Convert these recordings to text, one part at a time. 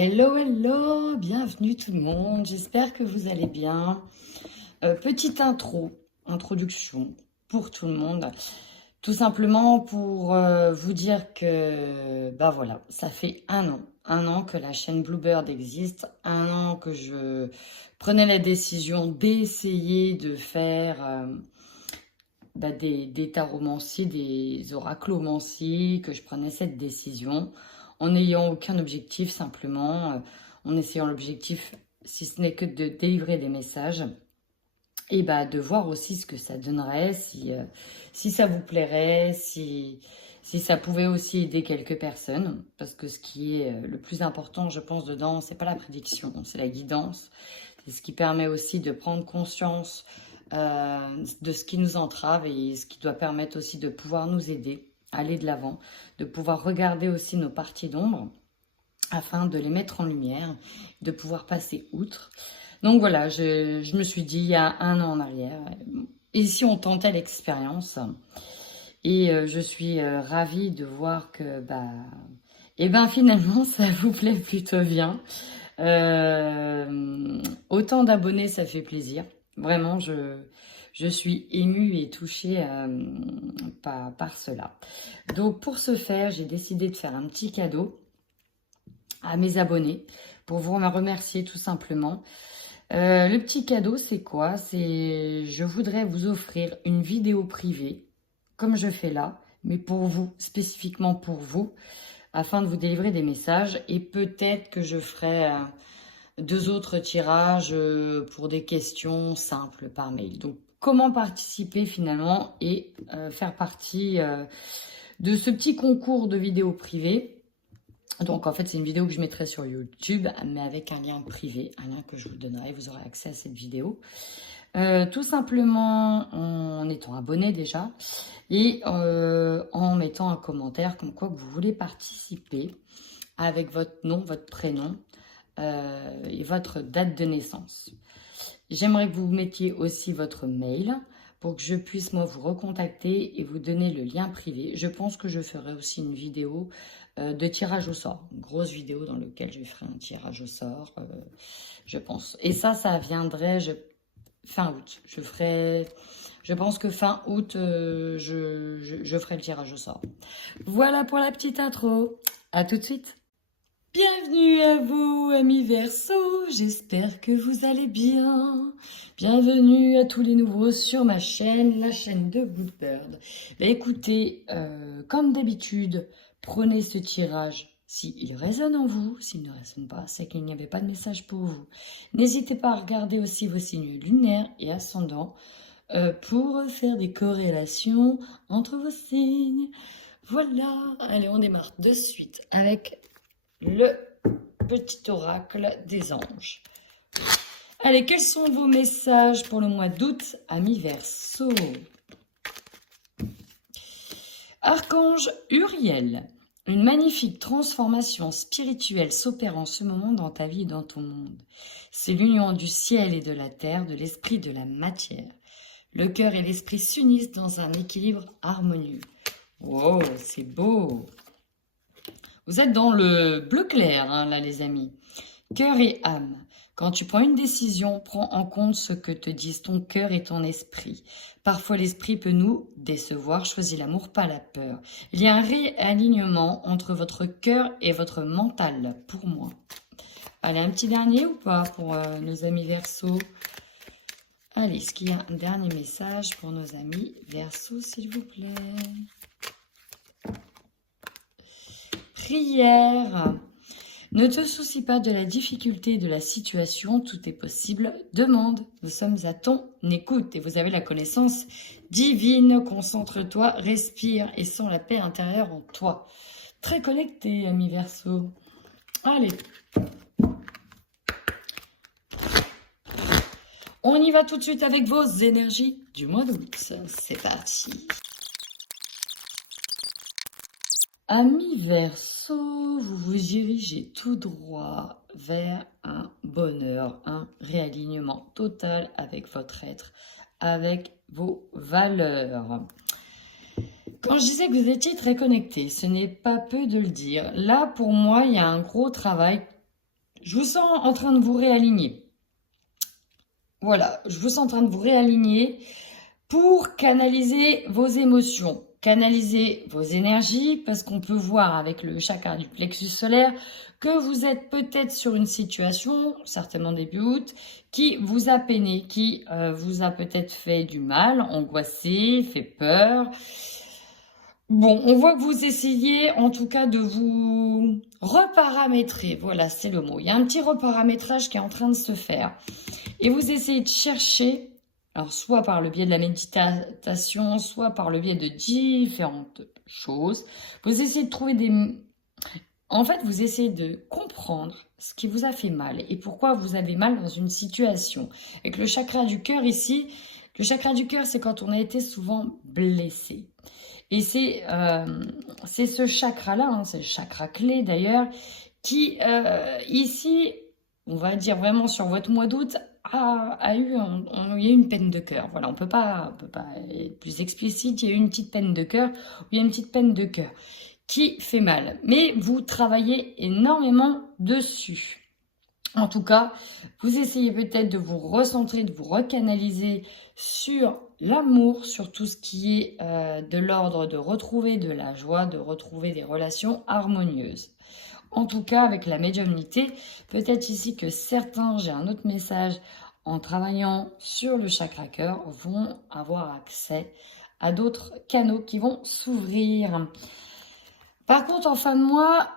Hello, hello, bienvenue tout le monde, j'espère que vous allez bien. Petite introduction pour tout le monde, tout simplement pour vous dire que, bah voilà, ça fait un an que la chaîne Bluebird existe, un an que je prenais la décision d'essayer de faire des taromancies, des oraclomancies, que je prenais cette décision en n'ayant aucun objectif, simplement en essayant l'objectif, si ce n'est que de délivrer des messages et bah, de voir aussi ce que ça donnerait, si ça vous plairait, si ça pouvait aussi aider quelques personnes, parce que ce qui est le plus important, je pense, dedans, c'est pas la prédiction, c'est la guidance, c'est ce qui permet aussi de prendre conscience de ce qui nous entrave et ce qui doit permettre aussi de pouvoir nous aider à aller de l'avant, de pouvoir regarder aussi nos parties d'ombre afin de les mettre en lumière, de pouvoir passer outre. Donc voilà, je me suis dit il y a un an en arrière, et si on tentait l'expérience, et je suis ravie de voir que finalement ça vous plaît plutôt bien. Autant d'abonnés, ça fait plaisir. Vraiment, je suis émue et touchée par cela. Donc pour ce faire, j'ai décidé de faire un petit cadeau à mes abonnés pour vous remercier tout simplement. Le petit cadeau, c'est quoi? Je voudrais vous offrir une vidéo privée, comme je fais là, mais pour vous, spécifiquement pour vous, afin de vous délivrer des messages. Et peut-être que je ferai 2 autres tirages pour des questions simples par mail. Donc, comment participer finalement et faire partie de ce petit concours de vidéos privées. Donc en fait, c'est une vidéo que je mettrai sur YouTube, mais avec un lien privé, un lien que je vous donnerai. Vous aurez accès à cette vidéo. Tout simplement en étant abonné déjà et en mettant un commentaire comme quoi que vous voulez participer avec votre nom, votre prénom et votre date de naissance. J'aimerais que vous mettiez aussi votre mail pour que je puisse moi vous recontacter et vous donner le lien privé. Je pense que je ferai aussi une vidéo de tirage au sort, une grosse vidéo dans laquelle je ferai un tirage au sort, je pense. Et ça viendrait fin août. Je pense que fin août, je ferai le tirage au sort. Voilà pour la petite intro. À tout de suite. Bienvenue à vous, amis Verseaux, j'espère que vous allez bien. Bienvenue à tous les nouveaux sur ma chaîne, la chaîne de Bluebird. Écoutez, comme d'habitude, prenez ce tirage s'il résonne en vous. S'il ne résonne pas, c'est qu'il n'y avait pas de message pour vous. N'hésitez pas à regarder aussi vos signes lunaires et ascendants pour faire des corrélations entre vos signes. Voilà, allez, on démarre de suite avec le petit oracle des anges. Allez, quels sont vos messages pour le mois d'août, amis Verseaux? Archange Uriel, une magnifique transformation spirituelle s'opère en ce moment dans ta vie et dans ton monde. C'est l'union du ciel et de la terre, de l'esprit et de la matière. Le cœur et l'esprit s'unissent dans un équilibre harmonieux. Wow, c'est beau! Vous êtes dans le bleu clair, hein, là, les amis. Cœur et âme. Quand tu prends une décision, prends en compte ce que te disent ton cœur et ton esprit. Parfois, l'esprit peut nous décevoir. Choisis l'amour, pas la peur. Il y a un réalignement entre votre cœur et votre mental, pour moi. Allez, un petit dernier ou pas pour nos amis Verseaux? Allez, est-ce qu'il y a un dernier message pour nos amis Verseaux, s'il vous plaît? Prière. Ne te soucie pas de la difficulté de la situation, tout est possible. Demande, nous sommes à ton écoute et vous avez la connaissance divine. Concentre-toi, respire et sens la paix intérieure en toi. Très connecté, amis Verseaux. Allez. On y va tout de suite avec vos énergies du mois d'août. C'est parti. Amis Verseaux, vous vous dirigez tout droit vers un bonheur, un réalignement total avec votre être, avec vos valeurs. Quand je disais que vous étiez très connectés, ce n'est pas peu de le dire. Là, pour moi, il y a un gros travail je vous sens en train de vous réaligner. Voilà, je vous sens en train de vous réaligner pour canaliser vos émotions, canaliser vos énergies, parce qu'on peut voir avec le chakra du plexus solaire que vous êtes peut-être sur une situation, certainement début août, qui vous a peiné, qui vous a peut-être fait du mal, angoissé, fait peur. Bon, on voit que vous essayez en tout cas de vous reparamétrer, voilà, c'est le mot. Il y a un petit reparamétrage qui est en train de se faire. Et vous essayez de chercher, alors soit par le biais de la méditation, soit par le biais de différentes choses, vous essayez de trouver des... En fait, vous essayez de comprendre ce qui vous a fait mal et pourquoi vous avez mal dans une situation. Avec le chakra du cœur ici, le chakra du cœur, c'est quand on a été souvent blessé. Et c'est ce chakra-là, hein, c'est le chakra clé d'ailleurs, qui ici, on va dire vraiment sur votre mois d'août, il y a eu une peine de cœur. Voilà, on peut pas être plus explicite, il y a eu une petite peine de cœur, il y a une petite peine de cœur qui fait mal. Mais vous travaillez énormément dessus. En tout cas, vous essayez peut-être de vous recentrer, de vous recanaliser sur l'amour, sur tout ce qui est de l'ordre de retrouver de la joie, de retrouver des relations harmonieuses. En tout cas, avec la médiumnité, peut-être ici que certains, j'ai un autre message, en travaillant sur le chakra cœur, vont avoir accès à d'autres canaux qui vont s'ouvrir. Par contre, en fin de mois,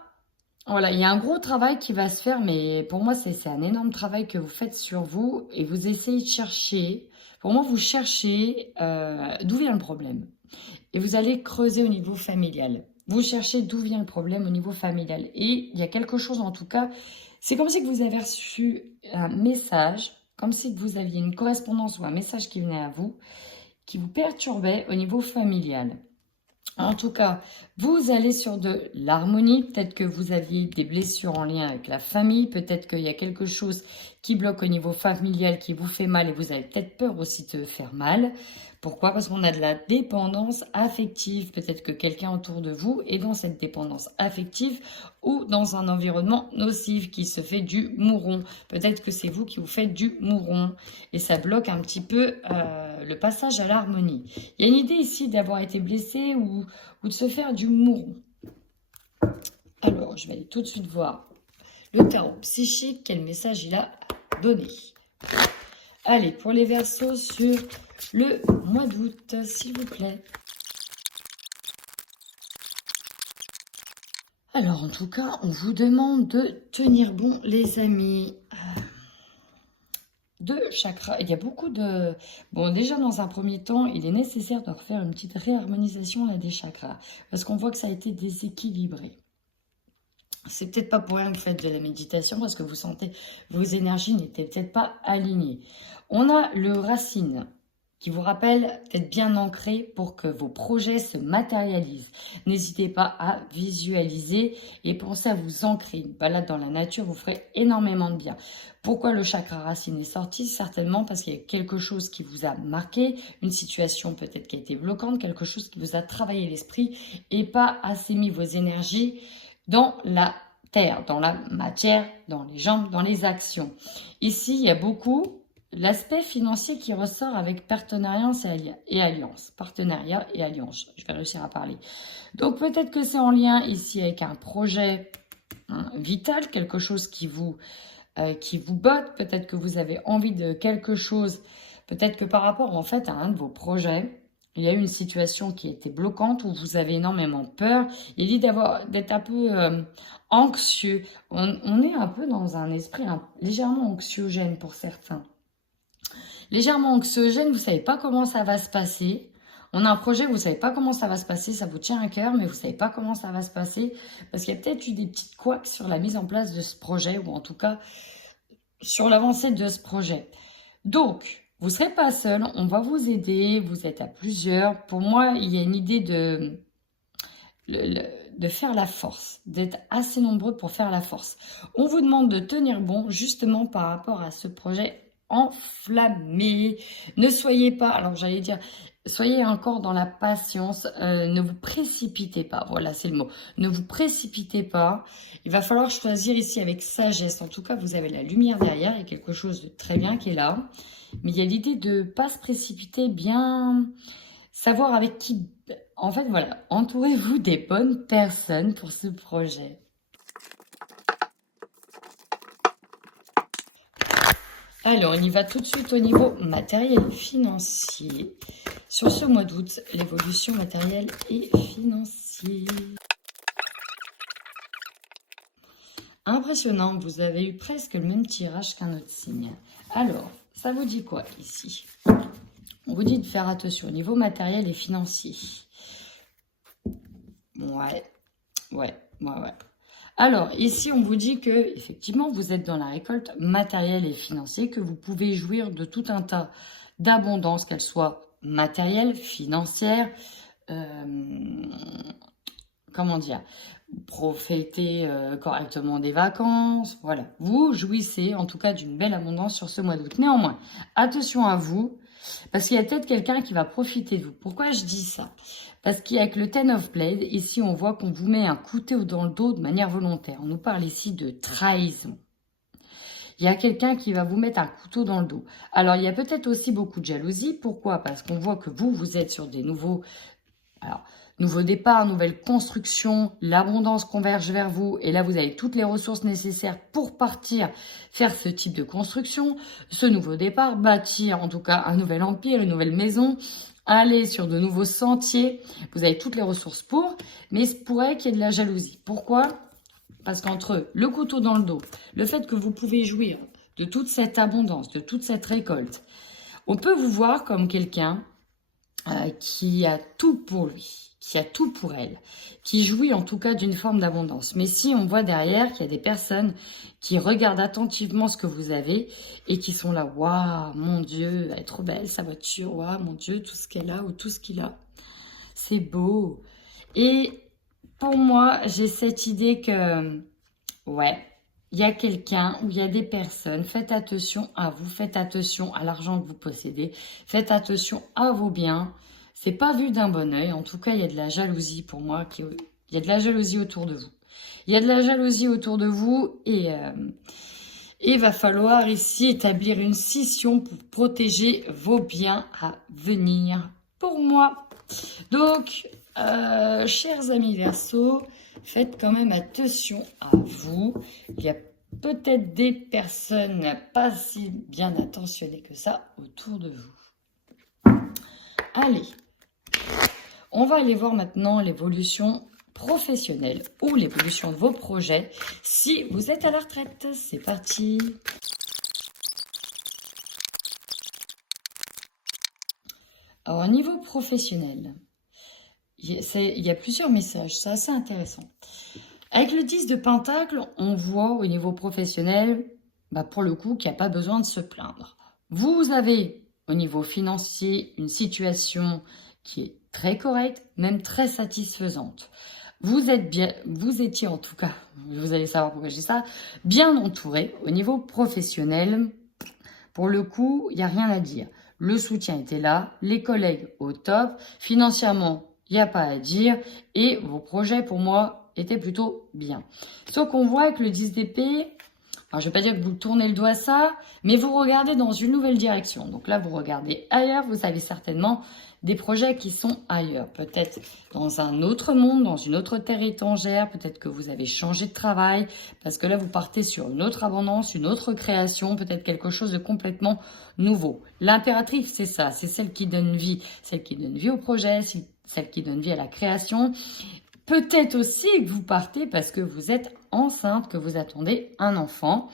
voilà, il y a un gros travail qui va se faire, mais pour moi, c'est un énorme travail que vous faites sur vous et vous essayez de chercher. Pour moi, vous cherchez d'où vient le problème. Et vous allez creuser au niveau familial. Vous cherchez d'où vient le problème au niveau familial. Et il y a quelque chose, en tout cas, c'est comme si que vous avez reçu un message, comme si que vous aviez une correspondance ou un message qui venait à vous, qui vous perturbait au niveau familial. En tout cas, vous allez sur de l'harmonie. Peut-être que vous aviez des blessures en lien avec la famille. Peut-être qu'il y a quelque chose qui bloque au niveau familial, qui vous fait mal et vous avez peut-être peur aussi de faire mal. Pourquoi? Parce qu'on a de la dépendance affective. Peut-être que quelqu'un autour de vous est dans cette dépendance affective ou dans un environnement nocif qui se fait du mouron. Peut-être que c'est vous qui vous faites du mouron et ça bloque un petit peu le passage à l'harmonie. Il y a une idée ici d'avoir été blessé ou de se faire du mouron. Alors, je vais aller tout de suite voir le tarot psychique, quel message il a donné. Allez, pour les Verseaux sur le mois d'août, s'il vous plaît. Alors, en tout cas, on vous demande de tenir bon, les amis. De chakras, il y a beaucoup de... Bon, déjà, dans un premier temps, il est nécessaire de refaire une petite réharmonisation là, des chakras. Parce qu'on voit que ça a été déséquilibré. C'est peut-être pas pour rien que vous faites de la méditation, parce que vous sentez vos énergies n'étaient peut-être pas alignées. On a le racine, qui vous rappelle d'être bien ancré pour que vos projets se matérialisent. N'hésitez pas à visualiser et pensez à vous ancrer. Une balade dans la nature vous ferait énormément de bien. Pourquoi le chakra racine est sorti? Certainement parce qu'il y a quelque chose qui vous a marqué, une situation peut-être qui a été bloquante, quelque chose qui vous a travaillé l'esprit et pas assez mis vos énergies dans la terre, dans la matière, dans les jambes, dans les actions. Ici, il y a beaucoup... L'aspect financier qui ressort avec partenariat et alliance. Partenariat et alliance. Je vais réussir à parler. Donc, peut-être que c'est en lien ici avec un projet vital, quelque chose qui vous botte. Peut-être que vous avez envie de quelque chose. Peut-être que par rapport, en fait, à un de vos projets, il y a eu une situation qui était bloquante où vous avez énormément peur. Il dit d'être un peu anxieux. On est un peu dans un esprit légèrement anxiogène pour certains. Légèrement anxiogène, vous ne savez pas comment ça va se passer. On a un projet, vous ne savez pas comment ça va se passer, ça vous tient à cœur, mais vous ne savez pas comment ça va se passer, parce qu'il y a peut-être eu des petites couacs sur la mise en place de ce projet, ou en tout cas, sur l'avancée de ce projet. Donc, vous ne serez pas seul, on va vous aider, vous êtes à plusieurs. Pour moi, il y a une idée de faire la force, d'être assez nombreux pour faire la force. On vous demande de tenir bon, justement, par rapport à ce projet enflammé. Ne soyez pas, alors j'allais dire, Soyez encore dans la patience, ne vous précipitez pas, voilà c'est le mot. Ne vous précipitez pas, il va falloir choisir ici avec sagesse. En tout cas, vous avez la lumière derrière, il y a quelque chose de très bien qui est là. Mais il y a l'idée de ne pas se précipiter, bien savoir avec qui... En fait, voilà, entourez-vous des bonnes personnes pour ce projet. Alors, on y va tout de suite au niveau matériel et financier. Sur ce mois d'août, l'évolution matérielle et financière. Impressionnant, vous avez eu presque le même tirage qu'un autre signe. Alors, ça vous dit quoi ici? On vous dit de faire attention au niveau matériel et financier. Ouais. Alors, ici, on vous dit que, effectivement, vous êtes dans la récolte matérielle et financière, que vous pouvez jouir de tout un tas d'abondance, qu'elle soit matérielle, financière, comment dire, profiter correctement des vacances, voilà. Vous jouissez, en tout cas, d'une belle abondance sur ce mois d'août. Néanmoins, attention à vous, parce qu'il y a peut-être quelqu'un qui va profiter de vous. Pourquoi je dis ça? Parce qu'avec le Ten of Blade, ici, on voit qu'on vous met un couteau dans le dos de manière volontaire. On nous parle ici de trahison. Il y a quelqu'un qui va vous mettre un couteau dans le dos. Alors, il y a peut-être aussi beaucoup de jalousie. Pourquoi? Parce qu'on voit que vous êtes sur des nouveaux... Alors, nouveau départ, nouvelle construction, l'abondance converge vers vous. Et là, vous avez toutes les ressources nécessaires pour partir faire ce type de construction. Ce nouveau départ, bâtir en tout cas un nouvel empire, une nouvelle maison, aller sur de nouveaux sentiers. Vous avez toutes les ressources pour, mais il se pourrait qu'il y ait de la jalousie. Pourquoi? Parce qu'entre le couteau dans le dos, le fait que vous pouvez jouir de toute cette abondance, de toute cette récolte, on peut vous voir comme quelqu'un qui a tout pour lui, qui a tout pour elle, qui jouit en tout cas d'une forme d'abondance. Mais si on voit derrière qu'il y a des personnes qui regardent attentivement ce que vous avez et qui sont là, waouh, mon Dieu, elle est trop belle sa voiture, waouh, mon Dieu, tout ce qu'elle a ou tout ce qu'il a, c'est beau. Et pour moi, j'ai cette idée que, ouais, il y a quelqu'un ou il y a des personnes, faites attention à vous, faites attention à l'argent que vous possédez, faites attention à vos biens. C'est pas vu d'un bon oeil, en tout cas, il y a de la jalousie pour moi, il y a de la jalousie autour de vous. Il y a de la jalousie autour de vous et il va falloir ici établir une scission pour protéger vos biens à venir pour moi. Donc, chers amis Verseau, faites quand même attention à vous. Il y a peut-être des personnes pas si bien attentionnées que ça autour de vous. Allez, on va aller voir maintenant l'évolution professionnelle ou l'évolution de vos projets si vous êtes à la retraite. C'est parti. Alors, au niveau professionnel, il y a plusieurs messages, c'est assez intéressant. Avec le 10 de Pentacle, on voit au niveau professionnel, pour le coup, qu'il n'y a pas besoin de se plaindre. Vous avez, au niveau financier, une situation qui est très correcte, même très satisfaisante. Vous étiez en tout cas, vous allez savoir pourquoi je dis ça, bien entouré au niveau professionnel. Pour le coup, il n'y a rien à dire. Le soutien était là, les collègues au top, financièrement, il n'y a pas à dire, et vos projets, pour moi, étaient plutôt bien. Sauf qu'on voit que le 10 d'épée, alors je ne vais pas dire que vous tournez le doigt à ça, mais vous regardez dans une nouvelle direction. Donc là, vous regardez ailleurs, vous avez certainement des projets qui sont ailleurs. Peut-être dans un autre monde, dans une autre terre étrangère, peut-être que vous avez changé de travail, parce que là, vous partez sur une autre abondance, une autre création, peut-être quelque chose de complètement nouveau. L'impératrice, c'est ça, c'est celle qui donne vie au projet, celle qui donne vie à la création. Peut-être aussi que vous partez parce que vous êtes enceinte, que vous attendez un enfant.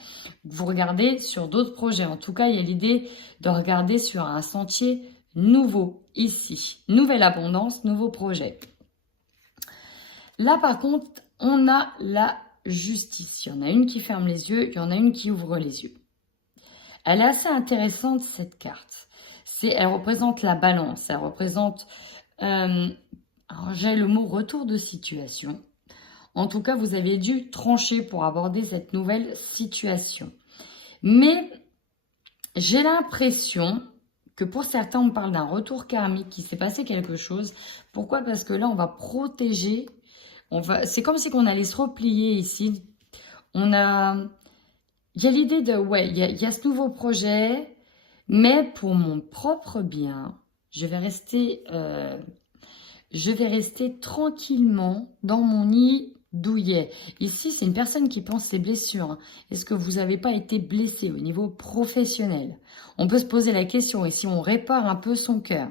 Vous regardez sur d'autres projets. En tout cas, il y a l'idée de regarder sur un sentier nouveau ici. Nouvelle abondance, nouveau projet. Là, par contre, on a la justice. Il y en a une qui ferme les yeux, il y en a une qui ouvre les yeux. Elle est assez intéressante, cette carte. Elle représente la balance, elle représente... alors, j'ai le mot retour de situation. En tout cas, vous avez dû trancher pour aborder cette nouvelle situation. Mais j'ai l'impression que pour certains, on parle d'un retour karmique, qui s'est passé quelque chose. Pourquoi? Parce que là, on va protéger. C'est comme si on allait se replier ici. Il y a l'idée de, ouais, il y a ce nouveau projet, mais pour mon propre bien, je vais rester tranquillement dans mon nid douillet. Ici, c'est une personne qui pense ses blessures. Hein. Est-ce que vous n'avez pas été blessé au niveau professionnel? On peut se poser la question, et si on répare un peu son cœur,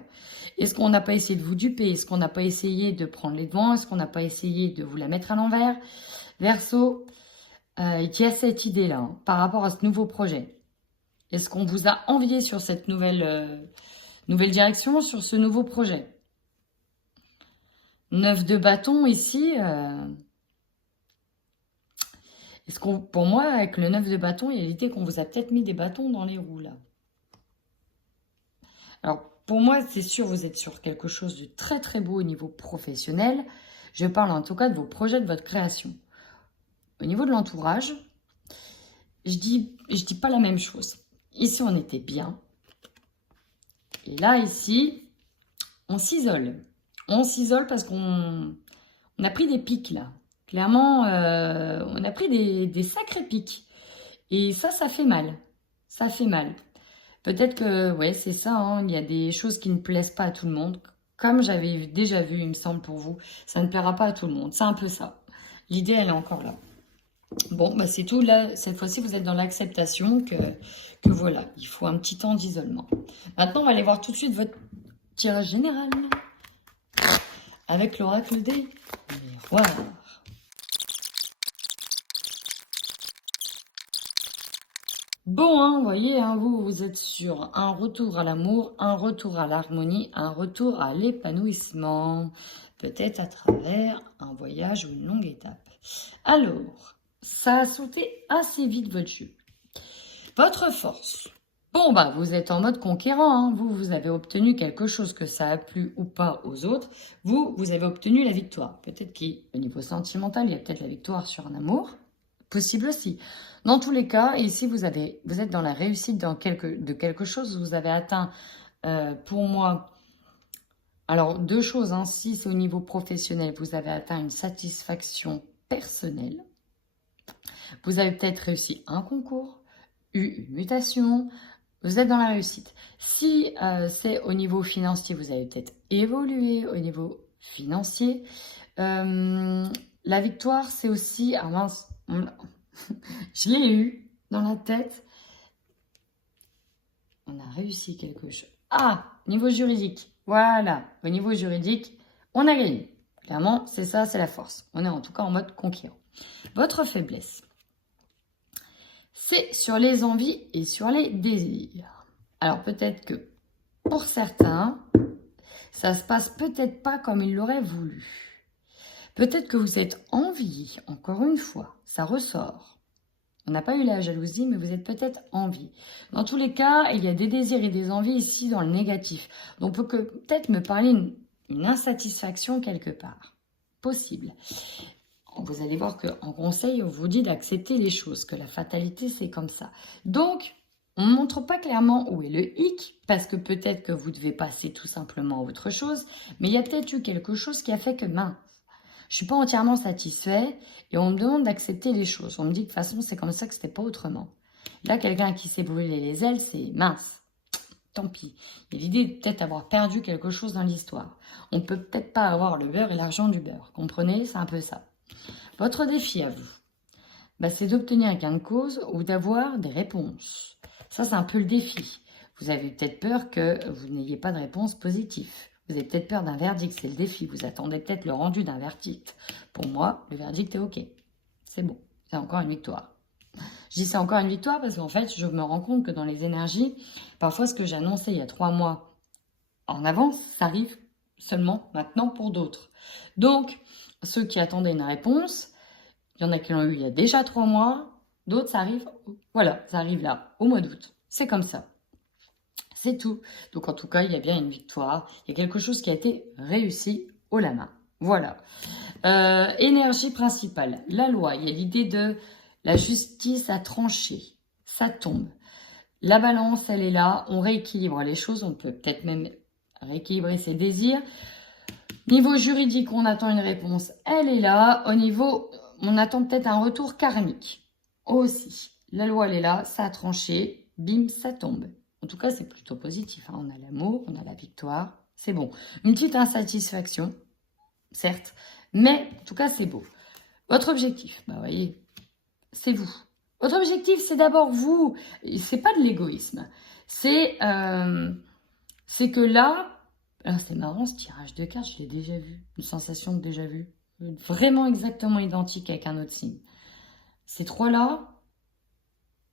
est-ce qu'on n'a pas essayé de vous duper? Est-ce qu'on n'a pas essayé de prendre les devants? Est-ce qu'on n'a pas essayé de vous la mettre à l'envers? Verseau, il y a cette idée-là, hein, par rapport à ce nouveau projet. Est-ce qu'on vous a envié sur cette nouvelle direction, sur ce nouveau projet? 9 de bâton ici. Pour moi, avec le 9 de bâton, il y a l'idée qu'on vous a peut-être mis des bâtons dans les roues, là. Alors, pour moi, c'est sûr, vous êtes sur quelque chose de très très beau au niveau professionnel. Je parle en tout cas de vos projets, de votre création. Au niveau de l'entourage, je dis pas la même chose. Ici, on était bien. Et là, ici, on s'isole. On s'isole parce qu'on a pris des pics, là. Clairement, on a pris des sacrés pics. Et ça fait mal. Ça fait mal. Peut-être que, ouais, c'est ça, hein, il y a des choses qui ne plaisent pas à tout le monde. Comme j'avais déjà vu, il me semble, pour vous, ça ne plaira pas à tout le monde. C'est un peu ça. L'idée, elle est encore là. Bon, bah c'est tout. Là, cette fois-ci, vous êtes dans l'acceptation que voilà, il faut un petit temps d'isolement. Maintenant, on va aller voir tout de suite votre tirage général avec l'oracle des miroirs. Bon, hein, vous voyez, hein, vous êtes sur un retour à l'amour, un retour à l'harmonie, un retour à l'épanouissement. Peut-être à travers un voyage ou une longue étape. Alors, ça a sauté assez vite votre jeu. Votre force. Bon, bah, vous êtes en mode conquérant. Hein. Vous avez obtenu quelque chose, que ça a plu ou pas aux autres. Vous avez obtenu la victoire. Peut-être qu'au niveau sentimental, il y a peut-être la victoire sur un amour. Possible aussi. Dans tous les cas, ici, vous êtes dans la réussite de quelque chose. Vous avez atteint, pour moi, alors 2 choses. Hein, si c'est au niveau professionnel, vous avez atteint une satisfaction personnelle. Vous avez peut-être réussi un concours, eu une mutation. Vous êtes dans la réussite. Si c'est au niveau financier, vous avez peut-être évolué au niveau financier. La victoire, c'est aussi... Ah mince, je l'ai eu dans la tête. On a réussi quelque chose. Ah, niveau juridique. Voilà, au niveau juridique, on a gagné. Clairement, c'est ça, c'est la force. On est en tout cas en mode conquérant. Votre faiblesse, c'est sur les envies et sur les désirs. Alors peut-être que pour certains, ça se passe peut-être pas comme ils l'auraient voulu. Peut-être que vous êtes envié, encore une fois, ça ressort. On n'a pas eu la jalousie, mais vous êtes peut-être envie. Dans tous les cas, il y a des désirs et des envies ici dans le négatif. Donc, on peut peut-être me parler une insatisfaction quelque part. Possible. Vous allez voir qu'en conseil, on vous dit d'accepter les choses, que la fatalité, c'est comme ça. Donc, on ne montre pas clairement où est le hic, parce que peut-être que vous devez passer tout simplement à autre chose, mais il y a peut-être eu quelque chose qui a fait que, mince, je ne suis pas entièrement satisfait, et on me demande d'accepter les choses. On me dit que de toute façon, c'est comme ça, que c'était pas autrement. Là, quelqu'un qui s'est brûlé les ailes, c'est mince. Tant pis. Il y a l'idée de peut-être avoir perdu quelque chose dans l'histoire. On ne peut peut-être pas avoir le beurre et l'argent du beurre. Comprenez? C'est un peu ça. Votre défi à vous, bah, c'est d'obtenir un gain de cause ou d'avoir des réponses. Ça, c'est un peu le défi. Vous avez peut-être peur que vous n'ayez pas de réponse positive. Vous avez peut-être peur d'un verdict, c'est le défi. Vous attendez peut-être le rendu d'un verdict. Pour moi, le verdict est OK. C'est bon. C'est encore une victoire. Je dis c'est encore une victoire parce qu'en fait, je me rends compte que dans les énergies, parfois ce que j'annonçais il y a 3 mois en avance, ça arrive seulement maintenant pour d'autres. Donc, ceux qui attendaient une réponse, il y en a qui l'ont eu il y a déjà 3 mois, d'autres ça arrive, voilà, ça arrive là, au mois d'août. C'est comme ça. C'est tout. Donc en tout cas, il y a bien une victoire. Il y a quelque chose qui a été réussi haut la main. Voilà. Énergie principale. La loi. Il y a l'idée de la justice à trancher. Ça tombe. La balance, elle est là. On rééquilibre les choses. On peut peut-être même rééquilibrer ses désirs. Niveau juridique, on attend une réponse. Elle est là. Au niveau, on attend peut-être un retour karmique. Aussi. La loi, elle est là. Ça a tranché. Bim, ça tombe. En tout cas, c'est plutôt positif. Hein. On a l'amour, on a la victoire. C'est bon. Une petite insatisfaction, certes. Mais, en tout cas, c'est beau. Votre objectif, bah, vous voyez, c'est vous. Votre objectif, c'est d'abord vous. C'est pas de l'égoïsme. C'est que là, alors c'est marrant, ce tirage de cartes, je l'ai déjà vu. Une sensation de déjà vu. Vraiment exactement identique avec un autre signe. Ces trois-là,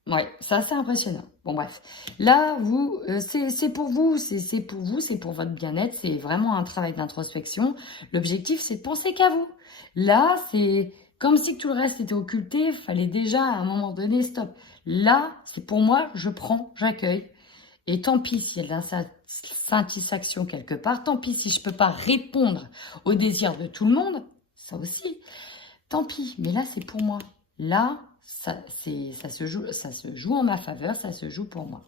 ouais, c'est assez impressionnant. Bon, bref. Là, vous, c'est pour vous, c'est pour vous, c'est pour votre bien-être. C'est vraiment un travail d'introspection. L'objectif, c'est de penser qu'à vous. Là, c'est comme si tout le reste était occulté. Il fallait déjà, à un moment donné, stop. Là, c'est pour moi, je prends, j'accueille. Et tant pis s'il y a de l'insatisfaction quelque part. Tant pis si je ne peux pas répondre aux désirs de tout le monde. Ça aussi. Tant pis. Mais là, c'est pour moi. Là, ça se joue en ma faveur, ça se joue pour moi.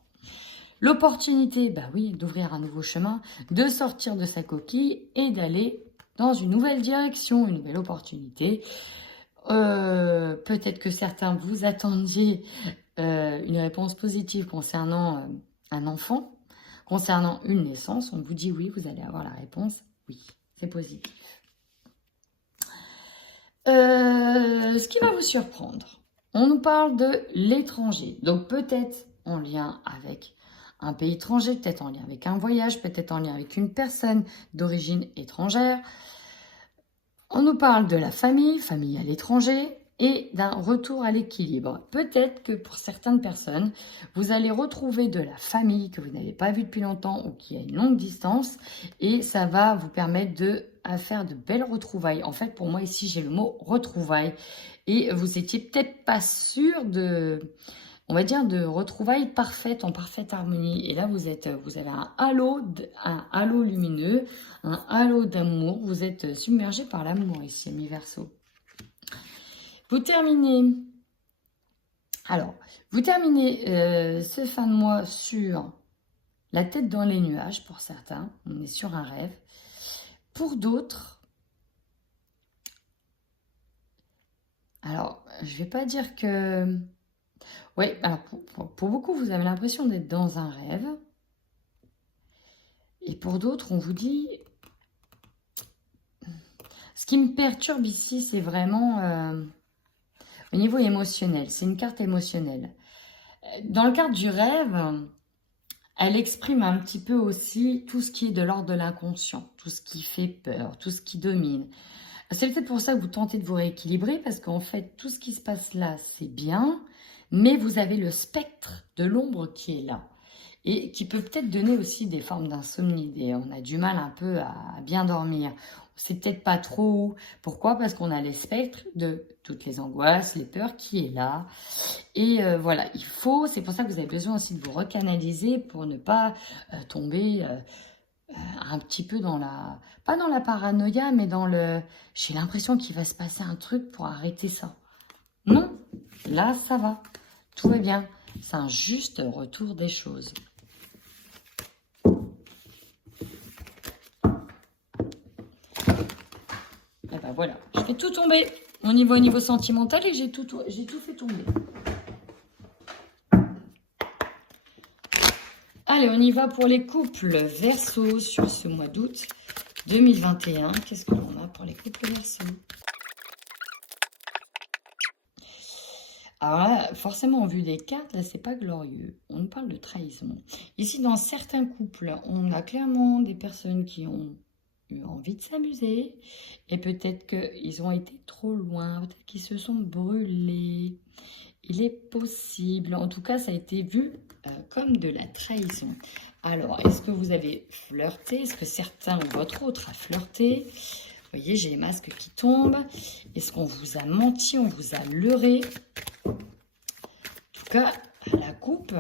L'opportunité, bah oui, d'ouvrir un nouveau chemin, de sortir de sa coquille et d'aller dans une nouvelle direction, une nouvelle opportunité. Peut-être que certains vous attendiez une réponse positive concernant un enfant, concernant une naissance. On vous dit oui, vous allez avoir la réponse. Oui, c'est positif. Ce qui va vous surprendre, on nous parle de l'étranger. Donc peut-être en lien avec un pays étranger, peut-être en lien avec un voyage, peut-être en lien avec une personne d'origine étrangère. On nous parle de la famille, famille à l'étranger, et d'un retour à l'équilibre. Peut-être que pour certaines personnes, vous allez retrouver de la famille que vous n'avez pas vue depuis longtemps ou qui a une longue distance, et ça va vous permettre de faire de belles retrouvailles. En fait, pour moi, ici, j'ai le mot retrouvailles. Et vous étiez peut-être pas sûr de, on va dire, de retrouvailles parfaites, en parfaite harmonie. Et là, vous avez un halo lumineux, un halo d'amour. Vous êtes submergé par l'amour ici, mi Verseau. Vous terminez ce fin de mois sur la tête dans les nuages pour certains. On est sur un rêve. Pour d'autres, alors, je ne vais pas dire que... Oui, alors pour beaucoup, vous avez l'impression d'être dans un rêve. Et pour d'autres, on vous dit... Ce qui me perturbe ici, c'est vraiment au niveau émotionnel. C'est une carte émotionnelle. Dans le cadre du rêve, elle exprime un petit peu aussi tout ce qui est de l'ordre de l'inconscient, tout ce qui fait peur, tout ce qui domine. C'est peut-être pour ça que vous tentez de vous rééquilibrer, parce qu'en fait, tout ce qui se passe là, c'est bien, mais vous avez le spectre de l'ombre qui est là, et qui peut peut-être donner aussi des formes d'insomnie. On a du mal un peu à bien dormir. C'est peut-être pas trop. Pourquoi? Parce qu'on a les spectres de toutes les angoisses, les peurs qui est là. Et voilà, c'est pour ça que vous avez besoin aussi de vous recanaliser pour ne pas tomber un petit peu dans la, pas dans la paranoïa, mais dans le, j'ai l'impression qu'il va se passer un truc pour arrêter ça. Non, là ça va, tout va bien. C'est un juste retour des choses. Et ben voilà, je fais tout tomber au niveau sentimental et j'ai tout fait tomber. Allez, on y va pour les couples Verseau sur ce mois d'août 2021. Qu'est-ce que l'on a pour les couples Verseau? Alors là, forcément, en vue des cartes, là, c'est pas glorieux. On nous parle de trahison. Ici, dans certains couples, on a clairement des personnes qui ont eu envie de s'amuser. Et peut-être qu'ils ont été trop loin. Peut-être qu'ils se sont brûlés. Il est possible. En tout cas, ça a été vu comme de la trahison. Alors, est-ce que vous avez flirté? Est-ce que certains ou votre autre a flirté? Vous voyez, j'ai les masques qui tombent. Est-ce qu'on vous a menti? On vous a leurré? En tout cas, à la coupe,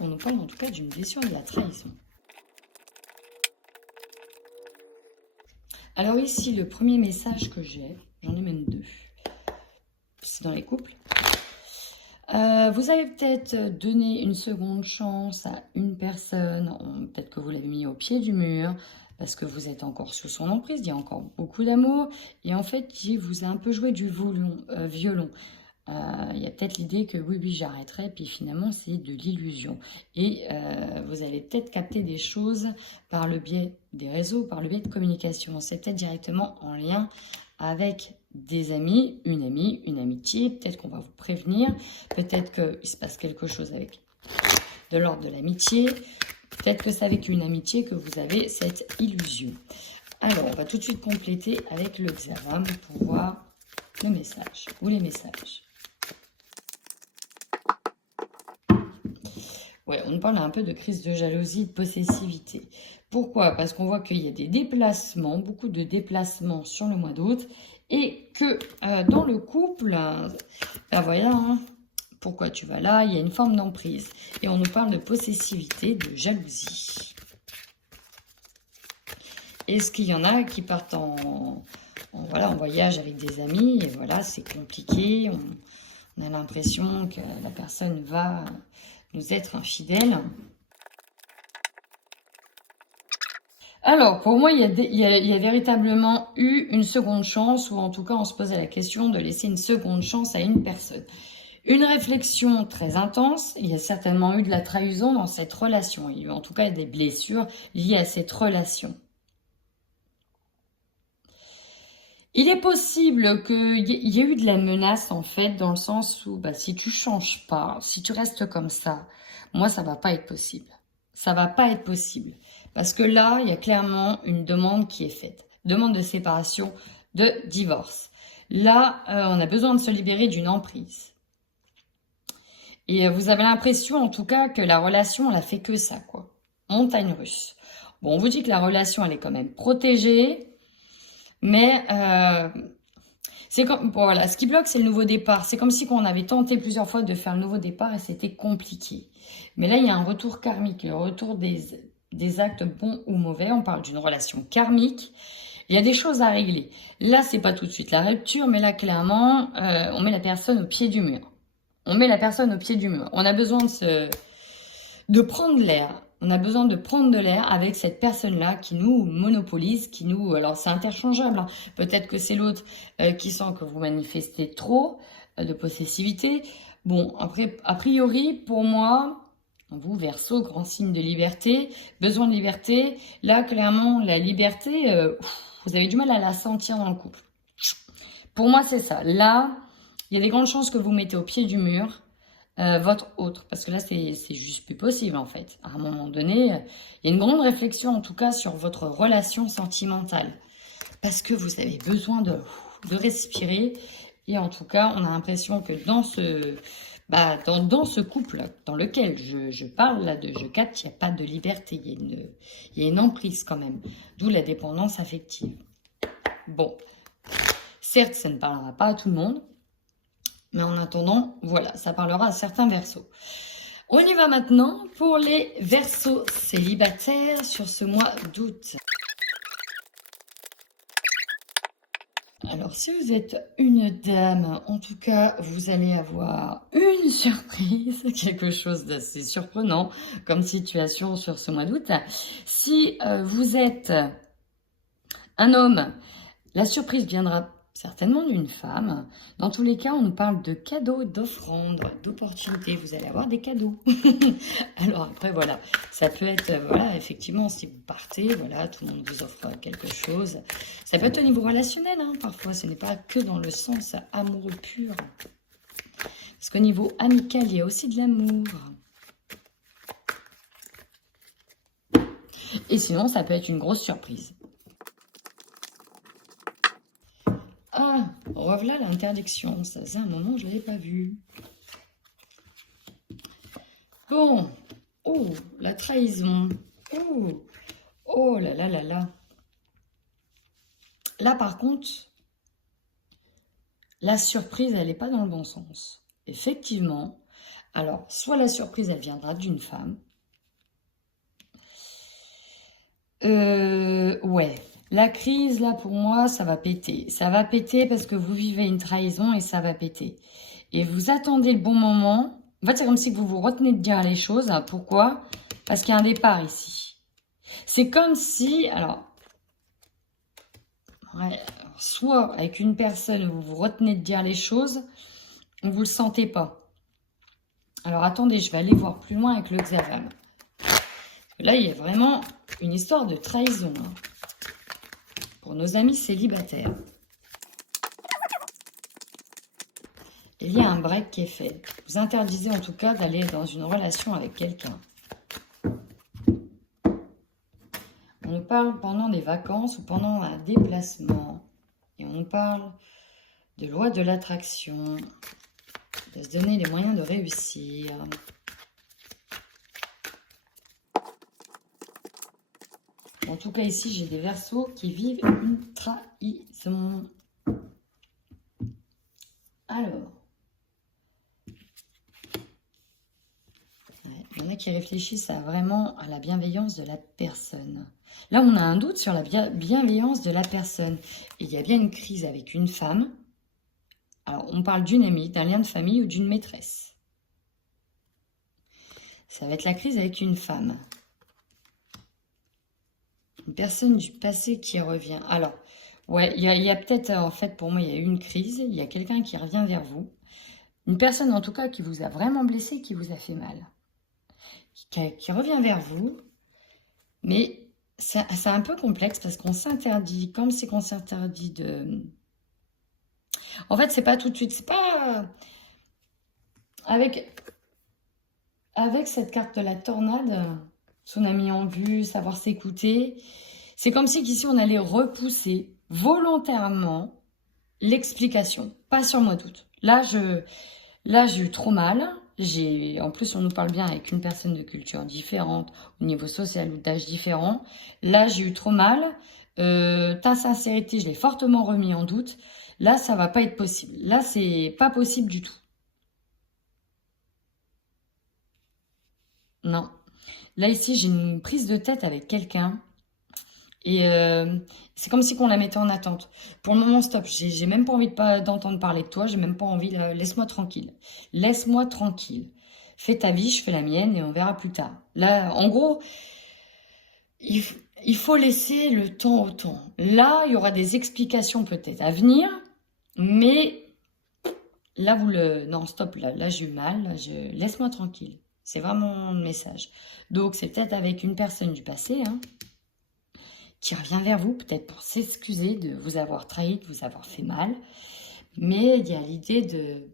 on nous parle en tout cas d'une blessure de la trahison. Alors ici, le premier message que j'ai, j'en ai même deux. C'est dans les couples. Vous avez peut-être donné une seconde chance à une personne, peut-être que vous l'avez mis au pied du mur, parce que vous êtes encore sous son emprise, il y a encore beaucoup d'amour, et en fait, il vous a un peu joué du violon. Il y a peut-être l'idée que oui, oui, j'arrêterai, puis finalement, c'est de l'illusion. Et vous allez peut-être capter des choses par le biais des réseaux, par le biais de communication. C'est peut-être directement en lien avec des amis, une amitié, peut-être qu'on va vous prévenir, peut-être qu'il se passe quelque chose avec de l'ordre de l'amitié, peut-être que c'est avec une amitié que vous avez cette illusion. Alors, on va tout de suite compléter avec le hexagramme pour voir le message ou les messages. Ouais, on parle un peu de crise de jalousie, de possessivité. Pourquoi? Parce qu'on voit qu'il y a des déplacements, beaucoup de déplacements sur le mois d'août, et que dans le couple, ben voilà, hein, pourquoi tu vas là? Il y a une forme d'emprise. Et on nous parle de possessivité, de jalousie. Est-ce qu'il y en a qui partent voilà, en voyage avec des amis, et voilà, c'est compliqué, on a l'impression que la personne va nous être infidèle. Alors, pour moi, il y a véritablement eu une seconde chance, ou en tout cas, on se posait la question de laisser une seconde chance à une personne. Une réflexion très intense, il y a certainement eu de la trahison dans cette relation. Il y a eu en tout cas des blessures liées à cette relation. Il est possible qu'il y ait eu de la menace, en fait, dans le sens où bah, si tu changes pas, si tu restes comme ça, moi, ça va pas être possible. Ça va pas être possible. Parce que là, il y a clairement une demande qui est faite. Demande de séparation, de divorce. Là, on a besoin de se libérer d'une emprise. Et vous avez l'impression, en tout cas, que la relation, elle a fait que ça, quoi. Montagne russe. Bon, on vous dit que la relation, elle est quand même protégée. Mais c'est comme voilà, ce qui bloque, c'est le nouveau départ. C'est comme si on avait tenté plusieurs fois de faire le nouveau départ et c'était compliqué. Mais là, il y a un retour karmique, le retour des actes bons ou mauvais. On parle d'une relation karmique. Il y a des choses à régler. Là, c'est pas tout de suite la rupture, mais là, clairement, on met la personne au pied du mur. On met la personne au pied du mur. On a besoin de prendre l'air. On a besoin de prendre de l'air avec cette personne-là qui nous monopolise, qui nous... Alors, c'est interchangeable. Hein. Peut-être que c'est l'autre qui sent que vous manifestez trop de possessivité. Bon, après, a priori, pour moi, vous, Verseau, grand signe de liberté, besoin de liberté. Là, clairement, la liberté, vous avez du mal à la sentir dans le couple. Pour moi, c'est ça. Là, il y a des grandes chances que vous mettez au pied du mur votre autre. Parce que là, c'est juste plus possible, en fait. À un moment donné, il y a une grande réflexion, en tout cas, sur votre relation sentimentale. Parce que vous avez besoin de respirer. Et en tout cas, on a l'impression que dans ce couple dans lequel je parle, là, je capte, il n'y a pas de liberté. Il y a une emprise, quand même. D'où la dépendance affective. Bon. Certes, ça ne parlera pas à tout le monde. Mais en attendant, voilà, ça parlera à certains Verseaux. On y va maintenant pour les Verseaux célibataires sur ce mois d'août. Alors, si vous êtes une dame, en tout cas, vous allez avoir une surprise, quelque chose d'assez surprenant comme situation sur ce mois d'août. Si vous êtes un homme, la surprise viendra certainement d'une femme. Dans tous les cas, on nous parle de cadeaux, d'offrandes, d'opportunités. Vous allez avoir des cadeaux. Alors après, voilà, ça peut être, voilà, effectivement, si vous partez, voilà, tout le monde vous offre quelque chose. Ça peut être au niveau relationnel, hein, parfois. Ce n'est pas que dans le sens amoureux pur. Parce qu'au niveau amical, il y a aussi de l'amour. Et sinon, ça peut être une grosse surprise. Ah, revoilà l'interdiction. Ça faisait un moment que je ne l'avais pas vu. Bon. Oh, la trahison. Oh, oh là là là là. Là, par contre, la surprise, elle n'est pas dans le bon sens. Effectivement. Alors, soit la surprise, elle viendra d'une femme. Ouais. La crise, là, pour moi, ça va péter. Ça va péter parce que vous vivez une trahison et ça va péter. et vous attendez le bon moment. En fait, c'est comme si vous vous retenez de dire les choses. Pourquoi? Parce qu'il y a un départ ici. C'est comme si, alors, ouais, soit avec une personne, vous vous retenez de dire les choses, ou vous le sentez pas. Alors, attendez, je vais aller voir plus loin avec le hexagramme. Là, il y a vraiment une histoire de trahison pour nos amis célibataires. Il y a un break qui est fait. Vous interdisez en tout cas d'aller dans une relation avec quelqu'un. On nous parle pendant des vacances ou pendant un déplacement. Et on nous parle de loi de l'attraction, de se donner les moyens de réussir. En tout cas, ici, j'ai des Verseaux qui vivent une trahison. Alors, il y en a qui réfléchissent vraiment à la bienveillance de la personne. Là, on a un doute sur la bienveillance de la personne. Et il y a bien une crise avec une femme. Alors, on parle d'une amie, d'un lien de famille ou d'une maîtresse. Ça va être la crise avec une femme. Une personne du passé qui revient. Alors, ouais, il y a peut-être, en fait, pour moi, il y a eu une crise. Il y a quelqu'un qui revient vers vous. Une personne, en tout cas, qui vous a vraiment blessé, qui vous a fait mal. Qui revient vers vous. Mais c'est un peu complexe parce qu'on s'interdit, comme c'est qu'on s'interdit de... En fait, c'est pas tout de suite, c'est pas... Avec cette carte de la tornade, son ami en vue, savoir s'écouter, c'est comme si ici on allait repousser volontairement l'explication, pas sur moi toute. Là, j'ai eu trop mal. En plus, on nous parle bien avec une personne de culture différente, au niveau social ou d'âge différent. Là, j'ai eu trop mal. Ta sincérité, je l'ai fortement remis en doute. Là, ça va pas être possible. Là, c'est pas possible du tout. Non. Là, ici, j'ai une prise de tête avec quelqu'un. Et c'est comme si qu'on la mettait en attente. Pour le moment, stop. J'ai même pas envie d'entendre parler de toi. J'ai même pas envie. Laisse-moi tranquille. Laisse-moi tranquille. Fais ta vie, je fais la mienne et on verra plus tard. Là, en gros, il faut laisser le temps au temps. Là, il y aura des explications peut-être à venir. Mais là, non, stop. Là j'ai eu mal. Laisse-moi tranquille. C'est vraiment le message. Donc, c'est peut-être avec une personne du passé, qui revient vers vous, peut-être pour s'excuser de vous avoir trahi, de vous avoir fait mal. Mais il y a l'idée de...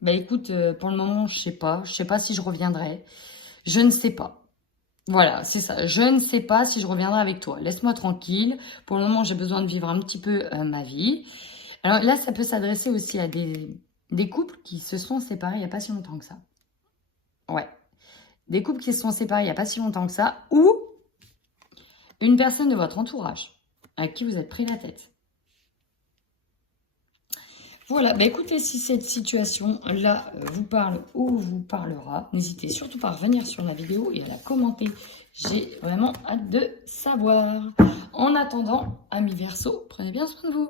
Bah écoute, pour le moment, je sais pas si je reviendrai. Je ne sais pas. Voilà, c'est ça. Je ne sais pas si je reviendrai avec toi. Laisse-moi tranquille. Pour le moment, j'ai besoin de vivre un petit peu ma vie. Alors là, ça peut s'adresser aussi à des couples qui se sont séparés il n'y a pas si longtemps que ça. Ouais. Des couples qui se sont séparés il n'y a pas si longtemps que ça. Ou une personne de votre entourage à qui vous êtes pris la tête. Voilà, bah écoutez, si cette situation-là vous parle ou vous parlera, n'hésitez surtout pas à revenir sur la vidéo et à la commenter. J'ai vraiment hâte de savoir. En attendant, amis Verseaux, prenez bien soin de vous.